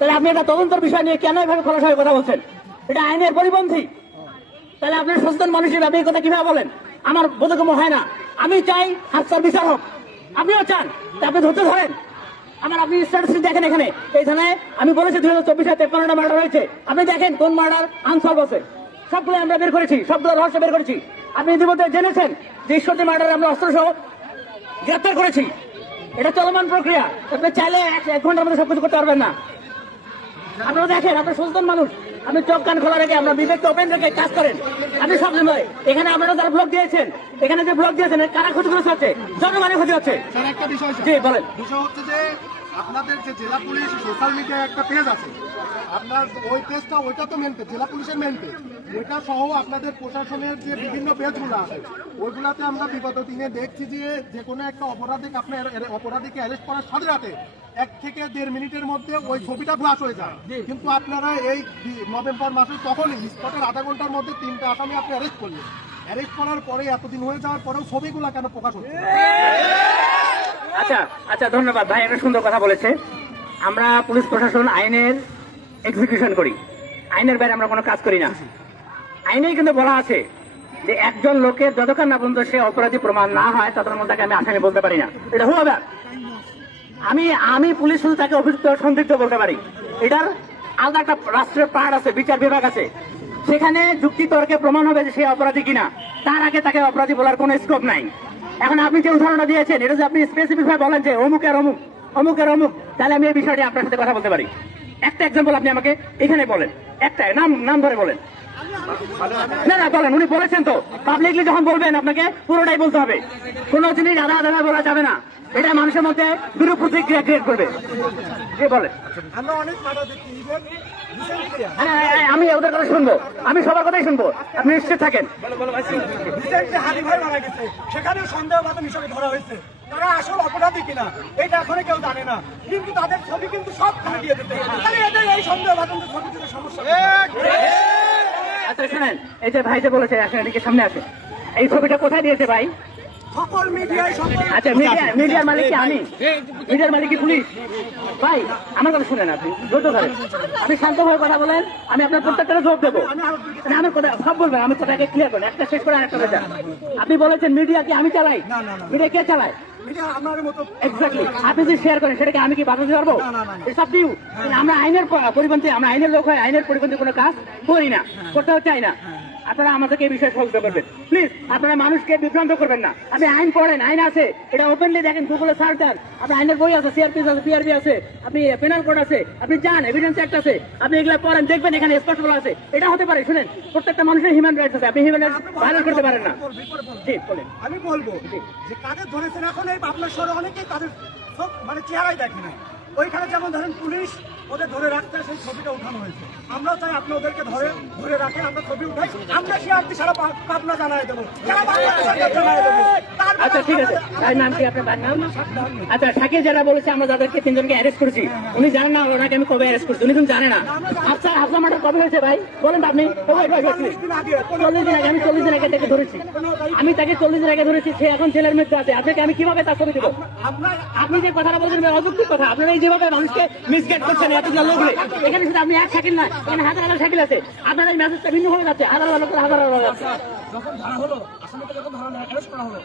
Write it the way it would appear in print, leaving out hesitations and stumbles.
তাহলে আপনি এটা তদন্তের বিষয় নিয়ে কেন এভাবে খোলাসা কথা বলছেন? এটা আইনের পরিপন্থী। তাহলে আপনি সচেতন মানুষ হিসেবে আপনি এই কথা কিভাবে বলেন? আমার বোধগম্য হয় না। আমি চাই হাস্তার বিচার হোক, আপনিও চান, তা আপনি ধরতে ধরেন। আমার আপনি স্ট্যাটিস্টিক দেখেন, এখানে এই থানায় আমি বলেছি 2024 53টা মার্ডার হয়েছে। আপনি দেখেন কোন মার্ডার আনসলভ আছে, সবগুলো আমরা বের করেছি, সবগুলো রহস্য বের করেছি। আপনি ইতিমধ্যে জেনেছেন যে ঈশ্বরদী মার্ডারে আমরা অস্ত্রসহ গ্রেপ্তার করেছি। এটা চলমান প্রক্রিয়া। আপনি চাইলে 1 ঘন্টার মধ্যে সবকিছু করতে পারবেন না। আপনারা দেখেন, আপনার সচেতন মানুষ, আপনি চোখ কান খোলা রেখে আমরা বিবেককে ওপেন রেখে কাজ করেন। আপনি সব সময় এখানে আপনারা যারা ব্লগ দিয়েছেন, এখানে যে ব্লগ দিয়েছেন কারা ক্ষতিগ্রস্ত হচ্ছে? জনগণের ক্ষতি হচ্ছে। একটা বিষয় জি বলেন। বিষয় হচ্ছে যে আপনাদের যে জেলা পুলিশ সোশ্যাল মিডিয়ায় একটা পেজ আছে, আপনার ওই পেজটা, ওইটা তো মেন পেজ, জেলা পুলিশের মেন পেজ, ওইটা সহ আপনাদের প্রশাসনের যে বিভিন্ন পেজগুলো আছে ওইগুলাতে আমরা বিগত দিনে দেখছি যে কোনো একটা অপরাধীকে অ্যারেস্ট করার সাথে সাথে 1 থেকে 1.5 মিনিটের মধ্যে ওই ছবিটা ফ্লাশ হয়ে যায়। কিন্তু আপনারা এই নভেম্বর মাসে তখন স্পটের আধা ঘন্টার মধ্যে 3টা আসামি আপনি অ্যারেস্ট করলেন। অ্যারেস্ট করার পরে এতদিন হয়ে যাওয়ার পরেও ছবিগুলো কেন প্রকাশ হচ্ছে? আচ্ছা আচ্ছা, ধন্যবাদ ভাই, একটা সুন্দর কথা বলেছে। আমরা পুলিশ প্রশাসন আইনের এক্সিকিউশন করি, আইনের বাইরে আমরা কোনো কাজ করি না। আইনেই কিন্তু বলা আছে যে একজন লোকের যতক্ষণ না পর্যন্ত সে অপরাধী প্রমাণ না হয় ততক্ষণ মধ্যে তাকে আমি আসামি বলতে পারি না। এটা হলো ব্যাপার। আমি পুলিশ শুধু তাকে অভিযুক্ত সন্দিগ্ধ বলতে পারি। এটার আলাদা একটা রাষ্ট্রের পার্ট আছে, বিচার বিভাগ আছে, সেখানে যুক্তি তর্কে প্রমাণ হবে যে সে অপরাধী কিনা। তার আগে তাকে অপরাধী বলার কোনো স্কোপ নাই। এখন আপনি যে উদাহরণটা দিয়েছেন, এটা যদি আপনি স্পেসিফিক ভাবে বলেন যে অমুকের অমুক, অমুকের অমুক, তাহলে আমি এই বিষয়টি আপনার সাথে কথা বলতে পারি। একটা এক্সাম্পল আপনি আমাকে এখানে বলেন, একটা নাম ধরে বলেন। না না বলেন, উনি বলেছেন তো, পাবলিকলি যখন বলবেন আপনাকে পুরোটাই বলতে হবে, কোনো জিনিস আধা আধা বলা যাবে না। এটা মানুষের মধ্যে বিরূপ প্রতিক্রিয়া ক্রিয়েট করবে। যে বলেন, আমি ওদের কথা শুনবো, আমি সবার কথাই শুনবো, আপনি নিশ্চিত থাকেন। সেখানে সন্দেহবাদী হিসেবে ধরা হয়েছে, তারা আসল অপরাধী কিনা এটা এখনো কেউ জানে না, কিন্তু তাদের ছবি কিন্তু সব দিয়ে দিতে, এদের এই সন্দেহবাদীদের ছবি থেকে সমস্যা। আচ্ছা শুনেন, এই যে ভাই যে বলেছে, আসেন এদিকে সামনে আসেন। এই ছবিটা কোথায় দিয়েছে ভাই? সকল মিডিয়ায়। আচ্ছা, মিডিয়ার মালিক কি আমি? মিডিয়ার মালিক কি পুলিশ? ভাই আমার কথা শুনেন, আপনি ধৈর্য ধরেন, আপনি শান্তভাবে কথা বলেন, আমি আপনার প্রত্যেকটা জবাব দেবো। আমার কথা সব বলবেন, আমি কথাকে ক্লিয়ার করেন, একটা শেষ করে আরেকটা হয়ে যান। আপনি বলেছেন মিডিয়া কি আমি চালাই? মিডিয়া কে চালায়? এক্স্যাক্টলি। আপনি যদি শেয়ার করেন সেটাকে আমি কি বাঁচাতে পারবো? সব দিউ। আমরা আইনের পরিপন্থী, আমরা আইনের লোক হয়, আইনের পরিপন্থী কোনো কাজ করি না, করতেও চাই না। আপনারা আমাদেরকে এই বিষয়ে সহযোগিতা করবেন প্লিজ। আপনারা মানুষকে বিভ্রান্ত করবেন না। আপনি আইন পড়েন, আইন আছে, এটা ওপেনলি দেখেন, গুগলে সার্চ দেন, আপনার আইনের বই আছে, সিআরপি আছে, পিআরবি আছে, আপনি পেনাল কোড আছে, আপনি যান, এভিডেন্স অ্যাক্ট আছে, আপনি এগুলো পড়েন, দেখবেন এখানে স্পষ্ট বলা আছে। এটা হতে পারে, শুনেন, প্রত্যেকটা মানুষের হিউম্যান রাইটস আছে, আপনি হিউম্যান রাইটস ভায়োলেট করতে পারেন না। জি বলেন। আমি বলবো যে কাদের ধরেছেন এখন এই আপনার শহরে অনেকেই তাদের মানে চেহারাই দেখে না। ওইখানে যেমন ধরেন পুলিশ ওদের ধরে রাখতে সেই ছবিটা উঠানো হয়েছে, আমরা চাই আপনি ওদেরকে ধরে রাখেন, আমরা ছবি উঠাই, আমরা সিআরপি সারা পাবনা জানাই দেবো, জানাই দেবো। আচ্ছা ঠিক আছে, তার নাম কি আপনার নাম? আচ্ছা, শাকিল যারা বলেছে আমরা যাদেরকে 3 জনকে অ্যারেস্ট করেছি, উনি জানেন না ওনাকে আমি কবে অ্যারেস্ট করছি? উনি কিন্তু জানে না। আচ্ছা, হাফসা মার্ডার কবে হয়েছে ভাই বলেন? আপনি 40 দিন আগে, আমি 40 দিন আগে তাকে ধরেছি, আমি তাকে 40 দিন আগে ধরেছি, সে এখন জেলের মধ্যে আছে। আপনাকে আমি কিভাবে তার ছবি দেবো? আপনি যে কথাটা বলছেন অযৌক্তিক কথা। আপনারা এই যেভাবে মানুষকে মিসগাইড করছেন এতগুলো লোক, এখানে শুধু আপনি এক শাকিল না, এখানে হাজার হাজার শাকিল আছে। আপনার এই মেসেজটা ভিন্ন হয়ে যাচ্ছে, হাজার হাজার লোক, হাজার হাজার যাচ্ছে। যখন ধরা হলো, আসামিকে যখন ধরা হলো, অ্যারেস্ট করা হলো,